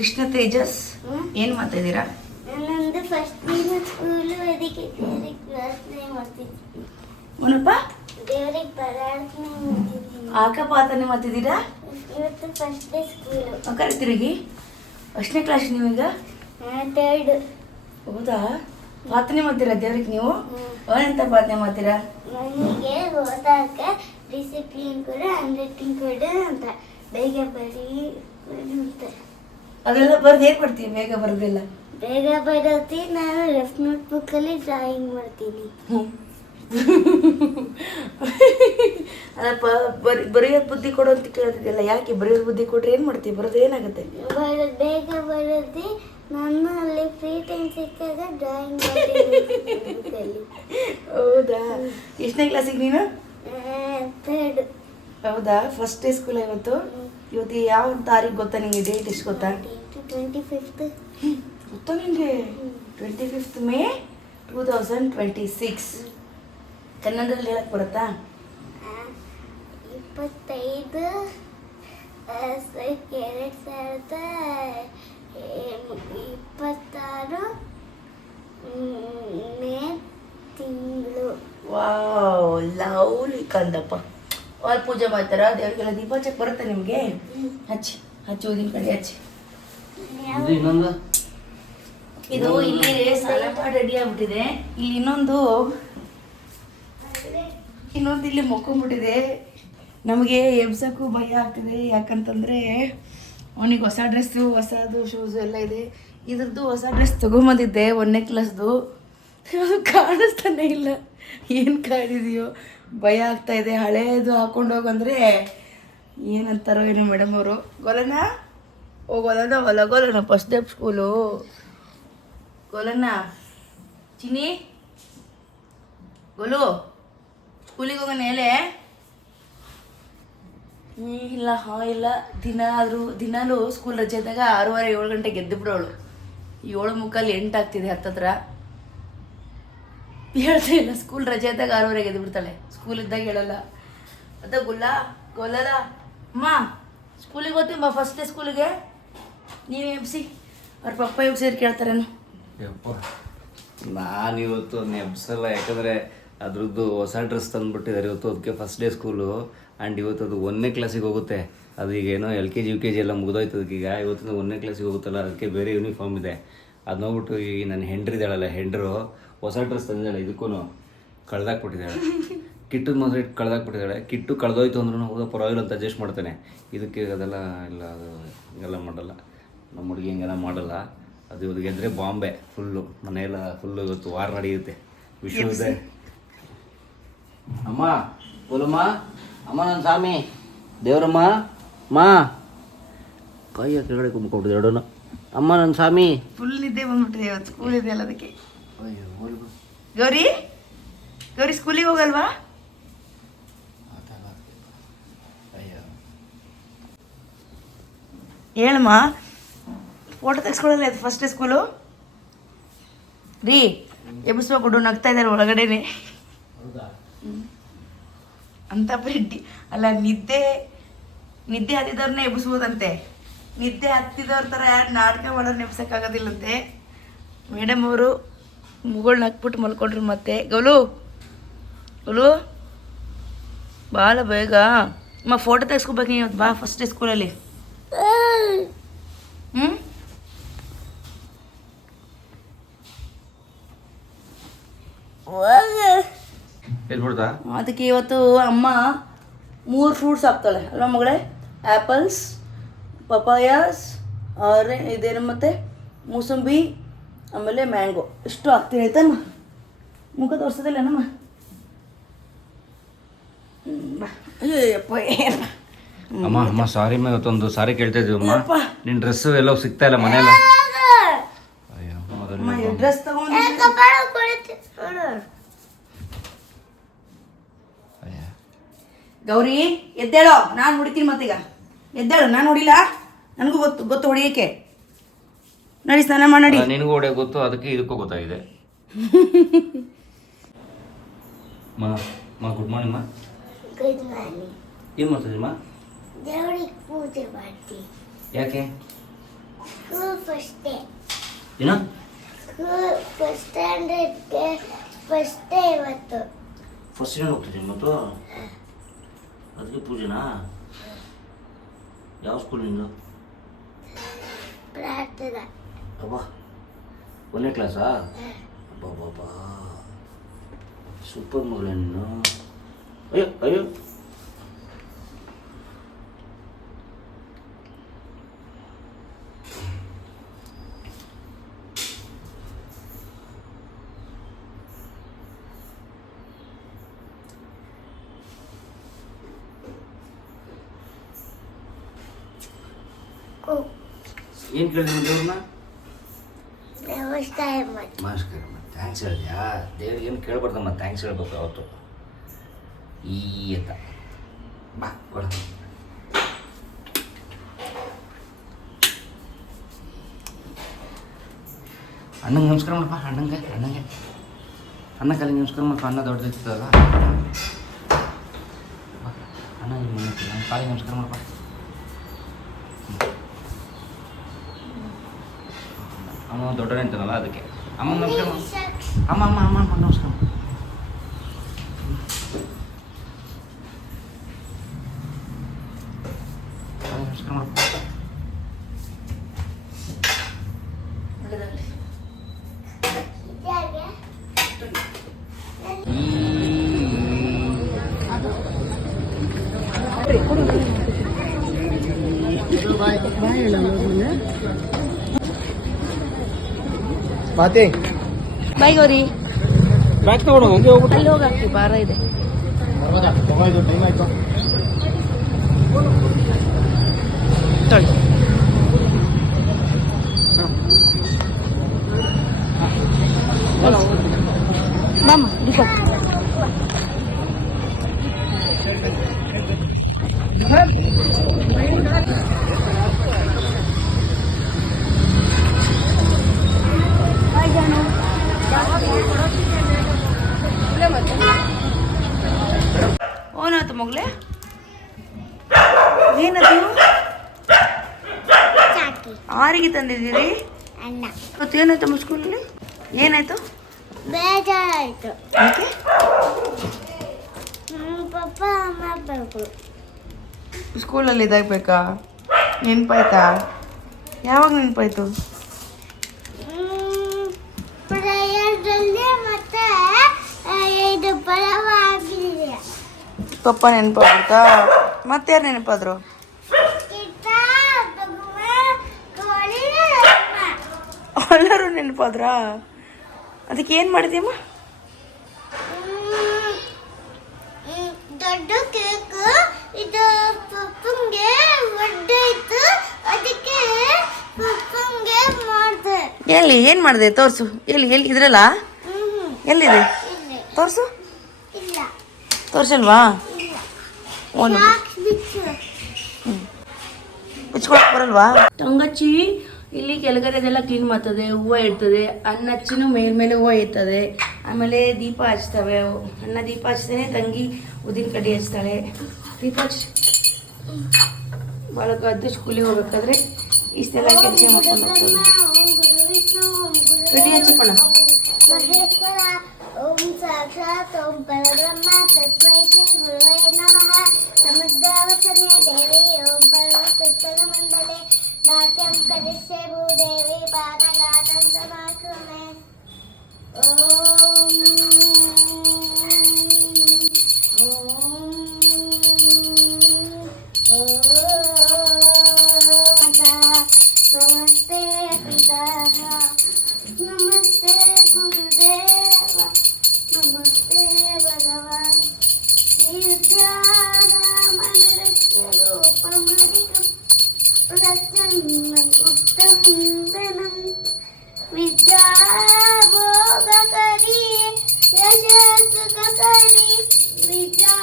ಕೃಷ್ಣ ತೇಜಸ್ ಏನು ಮಾಡ್ತಾಯಿದ್ದೀರಾ? ನಂದು ಫಸ್ಟ್ ದಿನ ಸ್ಕೂಲು, ಅದಕ್ಕೆ ದೇವರಿಗೆ ಪ್ರಾರ್ಥನೆ ಮಾಡ್ತಿದ್ದೀನಿ. ಏನಪ್ಪ? ದೇವರಿಗೆ ಪ್ರಾರ್ಥನೆ ಮಾಡ್ತಿದ್ದೀನಿ. ಆಕಪಾತನೆ ಮಾಡ್ತಿದ್ದೀರಾ? ಇವತ್ತು ಫಸ್ಟ್ ಡೇ ಸ್ಕೂಲು. ಕರೆ ತಿರುಗಿ ಎಷ್ಟನೇ ಕ್ಲಾಸ್ ನೀವೀಗ? ಥರ್ಡ್. ಹೌದಾ? ಪ್ರಾರ್ಥನೆ ಮಾಡ್ತೀರಾ ದೇವ್ರಿಗೆ ನೀವು? ಏನಂತ ಪ್ರಾರ್ಥನೆ ಮಾಡ್ತೀರಾ? ನನಗೆ ಓದಾಕ ಡಿಸಿಪ್ಲಿನ್ ಕೊಡು, ಹ್ಯಾಂಡ್ ರೈಟಿಂಗ್ ಕೊಡು ಅಂತ, ಬೇಗ ಬರೀ ಅಂತ. ಅದೆಲ್ಲ ಬರ್ದು ಹೇಗೆ ಮಾಡ್ತೀವಿ? ಬೇಗ ಬರೋದಿಲ್ಲ. ಬೇಗ ಬರೋತಿ ನಾನು ಲೆಫ್ಟ್ ನೋಟ್ ಬುಕ್ಕಲ್ಲಿ ಡ್ರಾಯಿಂಗ್ ಮಾಡ್ತೀನಿ. ಅದಪ್ಪ ಬರೆಯೋದು ಬುದ್ಧಿ ಕೊಡು ಅಂತ ಕೇಳ್ತಿದ್ದಿಲ್ಲ. ಯಾಕೆ ಬರೆಯೋದು ಬುದ್ಧಿ ಕೊಟ್ರೆ ಏನು ಮಾಡ್ತೀವಿ? ಬರೋದು ಏನಾಗುತ್ತೆ? ಬೇಗ ಬರೋದಿ ನಾನು ಅಲ್ಲಿ ಫ್ರೀ ಟೈಮ್ ಸಿಕ್ಕಾಗ ಡ್ರಾಯಿಂಗ್ ಮಾಡ್ತೀನಿ. ಹೌದಾ? ಎಷ್ಟನೇ ಕ್ಲಾಸಿಗೆ ನೀನು? ಥರ್ಡ್. ಹೌದಾ? ಫಸ್ಟ್ ಡೇ ಸ್ಕೂಲ್ ಇವತ್ತು. ಇವತ್ತು ಯಾವ ತಾರೀಕು ಗೊತ್ತಾ ನಿಮಗೆ? ಡೇಟ್ ಎಷ್ಟು ಗೊತ್ತಾ? 25th. ಗೊತ್ತಾ ನಿಮಗೆ? 25th May 2026. ಕನ್ನಡದಲ್ಲಿ ಹೇಳಕ್ ಬರುತ್ತಾ? 25 2026 ಮೇ ತಿಂಗಳು. ವಾವ್, ಲವ್ಲಿ ಕಂದಪ್ಪ. ಅವ್ರು ಪೂಜೆ ಮಾಡ್ತಾರ ದೇವ್ರಿಗೆಲ್ಲ ದೀಪ ಹಚ್ಚಕ್ ಬರುತ್ತೆ ನಿಮಗೆ? ಹಚ್ಚಿ ಹಚ್ಚಿ ಊದಿನ ಕಡೆ ಹಚ್ಚಿ. ಇದು ಇಲ್ಲಿ ಸಾಲಪ್ಪ ರೆಡಿ ಆಗ್ಬಿಟ್ಟಿದೆ. ಇಲ್ಲಿ ಇನ್ನೊಂದು ಇಲ್ಲಿ ಮೊಕ್ಕೊಂಬಿಟ್ಟಿದೆ. ನಮಗೆ ಎಬ್ಸಕ್ಕೂ ಭಯ ಆಗ್ತಿದೆ. ಯಾಕಂತಂದರೆ ಅವನಿಗೆ ಹೊಸ ಡ್ರೆಸ್ಸು, ಹೊಸದು ಶೂಸು ಎಲ್ಲ ಇದೆ. ಇದ್ರದ್ದು ಹೊಸ ಡ್ರೆಸ್ ತೊಗೊಂಬಂದಿದ್ದೆ, 1ನೇ ಕ್ಲಾಸ್ದು. ಅದು ಕಾಣಿಸ್ತಾನೆ ಇಲ್ಲ. ಏನು ಕಾಣಿದೆಯೋ ಭಯ ಆಗ್ತಾಯಿದೆ. ಹಳೇದು ಹಾಕ್ಕೊಂಡು ಹೋಗಂದರೆ ಏನಂತಾರೋ ಏನೋ ಮೇಡಮ್ ಅವರು. ಗೊಲನ ಹೋಗೋಲನ ಹೊಲಗೋಲನ first day school. ಗೊಲನ Chini goal ಸ್ಕೂಲಿಗೆ ಹೋಗೋಣ ಹೇಳೆ. ಇಲ್ಲ ಇಲ್ಲ, ದಿನಾಲೂ ಸ್ಕೂಲ್ ರಜೆ ಇದ್ದಾಗ 6:30 7 ಗಂಟೆಗೆ ಗೆದ್ದು ಬಿಡೋಳು. 7:45 8 ಆಗ್ತಿದೆ ಹತ್ತತ್ರ. ಹೇಳ್ತಾ ಇಲ್ಲ. ಸ್ಕೂಲ್ ರಜೆ ಇದ್ದಾಗ 6:30 ಗೆದ್ದು ಬಿಡ್ತಾಳೆ. ಸ್ಕೂಲ್ ಇದ್ದಾಗ ಹೇಳಲ್ಲ. ಅದ ಗೊಲ್ಲದ ಅಮ್ಮ ಸ್ಕೂಲಿಗೆ ಹೋಗ್ತೀವಿ ಫಸ್ಟ್ ಡೇ ಸ್ಕೂಲಿಗೆ. ನೀವು ಎಬ್ಸಿ, ಅವ್ರ ಪಪ್ಪ ಎಬ್ಸಿದ್ರೆ ಕೇಳ್ತಾರೇನು? ನಾನಿವತ್ತು ಎಬ್ಸಲ್ಲ, ಯಾಕಂದರೆ ಅದ್ರದ್ದು ಹೊಸ ಡ್ರೆಸ್ ತಂದುಬಿಟ್ಟಿದ್ದಾರೆ ಇವತ್ತು. ಅದಕ್ಕೆ ಫಸ್ಟ್ ಡೇ ಸ್ಕೂಲು. ಆ್ಯಂಡ್ ಇವತ್ತು ಅದು 1ನೇ ಕ್ಲಾಸಿಗೆ ಹೋಗುತ್ತೆ. ಅದು ಈಗೇನೋ LKG UKG ಎಲ್ಲ ಮುಗಿದೋಯ್ತು ಅದಕ್ಕೀಗ. ಇವತ್ತಿಂದ 1ನೇ ಕ್ಲಾಸಿಗೆ ಹೋಗುತ್ತಲ್ಲ, ಅದಕ್ಕೆ ಬೇರೆ ಯೂನಿಫಾರ್ಮ್ ಇದೆ. ಅದು ನೋಡ್ಬಿಟ್ಟು ಈಗ ನನ್ನ ಹೆಂಡ್ರಿದ್ದಾಳಲ್ಲ, ಹೆಂಡ್ರು ಹೊಸ ಡ್ರೆಸ್ ತಂದಿದ್ದಾಳೆ. ಇದಕ್ಕೂ ಕಳ್ದಾಕ್ಬಿಟ್ಟಿದ್ದಾಳೆ. ಕಿಟ್ಟದ ಮಾತ್ರ ಕಳ್ದಾಕ್ಬಿಟ್ಟಿದ್ದಾಳೆ. ಕಿಟ್ಟು ಕಳೆದೋಯ್ತು ಅಂದ್ರೂ ಹೌದಾ ಪರವಾಗಿಲ್ಲ ಅಂತ ಅಡ್ಜಸ್ಟ್ ಮಾಡ್ತಾನೆ. ಇದಕ್ಕೆ ಅದೆಲ್ಲ ಇಲ್ಲ, ಅದು ಹಿಂಗೆಲ್ಲ ಮಾಡಲ್ಲ. ನಮ್ಮ ಹುಡುಗಿ ಹಿಂಗೆಲ್ಲ ಮಾಡಲ್ಲ. ಅದು ಇವತ್ತು ಗೆದ್ದರೆ ಬಾಂಬೆ ಫುಲ್ಲು, ಮನೆಯೆಲ್ಲ ಫುಲ್ಲು ಇವತ್ತು ವಾರ ನಡೆಯುತ್ತೆ. ವಿಶ್ವದೇ ಅಮ್ಮ ಬೋಲಮ್ಮ, ಅಮ್ಮ ನನ್ನ ಸ್ವಾಮಿ ದೇವರಮ್ಮ, ಮಾ ಕೈಯ ಕೆಳಗಡೆ ಕುಂಬ್ಕೊಬಿಟ್ಟಿದೆ ಎರಡೂ. ಅಮ್ಮ ನನ್ನ ಸ್ವಾಮಿ. ಫುಲ್ ನಿದ್ದೆ ಬಂದ್ಬಿಟ್ಟಿದೆ ಇವತ್ತು. ಸ್ಕೂಲ್ ಇದೆ ಅಲ್ಲ ಅದಕ್ಕೆ. ಗೌರಿ ಸ್ಕೂಲಿಗೆ ಹೋಗಲ್ವಾ? ಹೇಳಮ್ಮ. ಫೋಟೋ ತೆಗೆಸ್ಕೊಳ್ಳಲ್ಲ ಇದು ಫಸ್ಟ್ ಡೇ ಸ್ಕೂಲು ರೀ. ಎಬ್ಬಿಸ್ಬೇಕು, ನಗ್ತಾ ಇದ್ದಾರೆ ಒಳಗಡೆನೆ ಅಂತ ರೆಡ್ಡಿ ಅಲ್ಲ. ನಿದ್ದೆ ಹತ್ತಿದವ್ರನ್ನೇ ಎಬ್ಬಿಸ್ಬೋದಂತೆ. ನಿದ್ದೆ ಹತ್ತಿದವ್ರ ಥರ ಯಾರು ನಾಟಕ ಮಾಡೋರು ಎಬ್ಸೋಕ್ಕಾಗೋದಿಲ್ಲಂತೆ. ಮೇಡಮ್ ಅವರು ಮುಗುಳ್ನ ಹಾಕ್ಬಿಟ್ಟು ಮಲ್ಕೊಂಡ್ರು. ಮತ್ತೆ ಗೌಲು ಭಾಳ ಬೇಗ ಅಮ್ಮ ಫೋಟೋ ತೆಗೆಸ್ಕೊಬೇಕು ನೀವು. ಬಾ ಫಸ್ಟ್ ಡೇ ಸ್ಕೂಲಲ್ಲಿ. ಅದಕ್ಕೆ ಇವತ್ತು ಅಮ್ಮ 3 ಫ್ರೂಟ್ಸ್ ಹಾಕ್ತಾಳೆ ಅಲ್ವಾ ಮಗಳೇ? ಆ್ಯಪಲ್ಸ್, ಪಪಾಯಾಸ್, ಇದೇನು ಮತ್ತು ಮೂಸಂಬಿ, ಆಮೇಲೆ ಮ್ಯಾಂಗೋ. ಇಷ್ಟು ಹಾಕ್ತೀನಿ ಆಯ್ತಮ್ಮ. ಮುಖ ತೋರಿಸೋದಿಲ್ಲ ನಮ್ಮ. ಅಮ್ಮ ಸಾರಿ ಅಮ್ಮ, ಇವತ್ತೊಂದು ಸಾರಿ ಕೇಳ್ತಾ ಇದ್ದೀವಿ ಅಮ್ಮ. ನಿನ್ನ ಡ್ರೆಸ್ಸು ಎಲ್ಲೋ ಸಿಗ್ತಾ ಇಲ್ಲ ಮನೆಯಲ್ಲ. ಡ್ರೆಸ್ ತಗೊಂಡು ಗೌರಿ ಎದ್ದೇಳೋ, ನಾನು ಹೊಡಿತೀನಿ ಮತ್ತೀಗ. ಎದ್ದೇಳು, ನಾನು ಹೊಡಿಲ್ಲ. ನನಗೂ ಗೊತ್ತು ಹೊಡಿಯೋಕ್ಕೆ. ನಡಿ ಸ್ನಾನ ಮಾಡಿ. ನಿನಗೂ ಹೊಡೆಯೋಕೆ ಗೊತ್ತು, ಅದಕ್ಕೆ ಇದಕ್ಕೂ ಗೊತ್ತಾಗಿದೆ. ಗುಡ್ ಮಾರ್ನಿಂಗ್ ಮಾ. Good morning. ಏನು ಮಾಡ್ತಿದ್ದೀಮ್ಮ? ದೇವರಿಗೆ ಪೂಜೆ ಮಾಡ್ತೀವಿ. ಯಾಕೆ? School first day. ಏನೋ ಸ್ಕೂಲ್ ಫಸ್ಟ್ ಸ್ಟ್ಯಾಂಡರ್ಡ್ಗೆ ಫಸ್ಟ್ ಡೇ ಇವತ್ತು. ಫಸ್ಟ್ ಏನು ಹೋಗ್ತಿದ್ದೀನಿ ಮತ್ತು ಅದಕ್ಕೆ ಪೂಜೆನಾ? ಯಾವ ಸ್ಕೂಲ್ ನಿಂದು? ಪ್ರಾರ್ಥನಾ. ಅಬ್ಬಾ 1ನೇ ಕ್ಲಾಸಾ? ಅಬ್ಬಾ ಸೂಪರ್ ಮಗಳೇ ನೀನು. ಅಯ್ಯೋ ಅಯ್ಯೋ ಏನು ಕೇಳಿದ್ದೀನಿ ದೇವ್ರನ್ನ? ನಮಸ್ಕಾರ ಮಾಡಿ. ನಮಸ್ಕಾರ ಥ್ಯಾಂಕ್ಸ್ ಹೇಳಿದ್ಯಾ? ದೇವ್ರಿಗೆ ಏನು ಕೇಳ್ಬಾರ್ದಮ್ಮ, ಥ್ಯಾಂಕ್ಸ್ ಹೇಳ್ಬೇಕು ಅವತ್ತು. ಈ ಅಂತ ಬಾ ಕೊಡ. ಅಣ್ಣಂಗೆ ನಮಸ್ಕಾರ ಮಾಡಪ್ಪ. ಅಣ್ಣಂಗೆ ಅಣ್ಣ ಕಾಲಿಗೆ ನಮಸ್ಕಾರ ಮಾಡಪ್ಪ. ಅಣ್ಣ ದೊಡ್ಡದಿರ್ತದಲ್ಲ. ಅಣ್ಣ ನಿಮ್ಮ ಕಾಲಿಗೆ ನಮಸ್ಕಾರ ಮಾಡಪ್ಪ. ಅಮ್ಮ ದೊಡ್ಡವನೇ ಅಂತಾನಲ್ಲ ಅದಕ್ಕೆ. ಅಮ್ಮ ನಮಸ್ಕಾರ ಮಾಡು. ಅಮ್ಮ ಅಮ್ಮ ಅಮ್ಮ ಅಮ್ಮ ನಮಸ್ಕಾರ ಮಾಡು. ನಮಸ್ಕಾರ ಮಾಡು. ಮಾತೆ ಬಾಯ್ ಗೌರಿ. ಬ್ಯಾಗ್ ತಗೊಂಡು ಹಂಗೆ ಹೋಗ್ಬಿಟ್ಟು ಅಲ್ಲಿ ಹೋಗಾಕಿ ಭಾರ ಇದೆ. ತಗೊಂಡು ಟೈಮ್ ಆಯ್ತು. ತೊಳಿ ಬಾಮ್ಮ ದೀಪಕ್. ಓನಾಯ್ತು ಮಗಳೇ? ಏನದು ಚಾಕಿ. ಆರಿಗೆ ತಂದಿದ್ದೀರಿ? ಅನ್ನ. ಇವತ್ತು ಏನಾಯ್ತಮ್ಮ ಸ್ಕೂಲಲ್ಲಿ? ಏನಾಯ್ತು? ಬೇಜಾರಾಯ್ತು. ಯಾಕೆ? ಪಪ್ಪ ಅಮ್ಮ ಬೇಕು. ಸ್ಕೂಲಲ್ಲಿ ಇದಾಗಬೇಕಾ? ನೆನಪಾಯ್ತಾ? ಯಾವಾಗ ನೆನಪಾಯ್ತು? ಪ್ರಯಾಣದಲ್ಲಿ ಮತ್ತೆ ಇದು ಬಲವಾಗಿದೆ. ಪಪ್ಪ ನೆನಪಾಗ್ಬಿಡ್ತಾ? ಮತ್ತೆ ಯಾರು ನೆನಪಾದ್ರು? ಎಲ್ಲರೂ ನೆನಪಾದ್ರಾ? ಅದಕ್ಕೆ ಏನು ಮಾಡಿದ್ಯಮ್ಮ? ದೊಡ್ಡ ಕೇಕ್ ಇದು ಪಪ್ಪಂಗೆ ಒಡ್ಡಾಯ್ತು, ಅದಕ್ಕೆ ಪಪ್ಪಂಗೆ ಮಾಡಿದೆ. ಎಲ್ಲಿ ಏನು ಮಾಡಿದೆ? ತೋರಿಸು. ಎಲ್ಲಿ ಎಲ್ಲಿ ಇದ್ರಲ್ಲ? ಎಲ್ಲಿದೆ ತೋರಿಸು. ಇಲ್ಲ ತೋರಿಸಲ್ವಾ? ಇಲ್ಲ. ಒಂದು ಬಿಚ್ಚು. ಬಿಚ್ಕೊಳಕ್ ಬರಲ್ವಾ? ತಂಗಚ್ಚಿ ಇಲ್ಲಿ ಕೆಳಗಡೆದೆಲ್ಲ ಕ್ಲೀನ್ ಮಾಡ್ತದೆ, ಹೂವು ಇಡ್ತದೆ. ಅನ್ನ ಹಚ್ಚಿನೂ ಮೇಲ್ಮೇಲೆ ಹೂವು ಇರ್ತದೆ. ಆಮೇಲೆ ದೀಪ ಹಚ್ತವೆ. ಅಣ್ಣ ದೀಪ ಹಚ್ತಾನೆ, ತಂಗಿ ಉದ್ದಿನ ಕಡ್ಡಿ ಹಚ್ತಾಳೆ. ದೀಪ ಹಚ್ಚಿ ಭಾಳ ಗದ್ದು ಸ್ಕೂಲಿಗೆ ಹೋಗ್ಬೇಕಾದ್ರೆ ಇಷ್ಟೆಲ್ಲ ಕೆಲಸ ಮಾಡ್ಕೊಂಡು ಹೋಗ್ತಾಳೆ. ಕಡ್ಡಿ ಹಚ್ಚಿಕೋಣ. ಮಹೇಶ್ವರ ಓಂ ಸಾಕ್ಷಾತ್ ಓಂ ಪರಬ್ರಹ್ಮ ತಸ್ಮೈ ಶ್ರೀ ಗುರುವೇ ನಮಃ. ಸಮುದ್ರಾವಸನೆ ದೇವಿ ಓಂ ಪರ್ವತಸ್ಥಲ ಮಂಡಲೆ ನಾಟ್ಯಂ ಕರಿಷ್ಯೆ ಭೂದೇವಿ ಪಾದಘಾತಂ ಸಮಾಕ್ರಮೆ. ಓಂ ನಮಸ್ತೆ ಪಿತಾ, ನಮಸ್ತೆ ಗುರುದೇವ, ನಮಸ್ತೆ ಭಗವಾನ್. ವಿದ್ಯಾನಾಮನರೂಪಮಧಿಕಂ ಪ್ರಸನ್ನಗುಪ್ತಂ ಧನಂ ವಿದ್ಯಾಭೋಗಕರಿ ಯಶಸ್ಸುಕರಿ ವಿದ್ಯಾ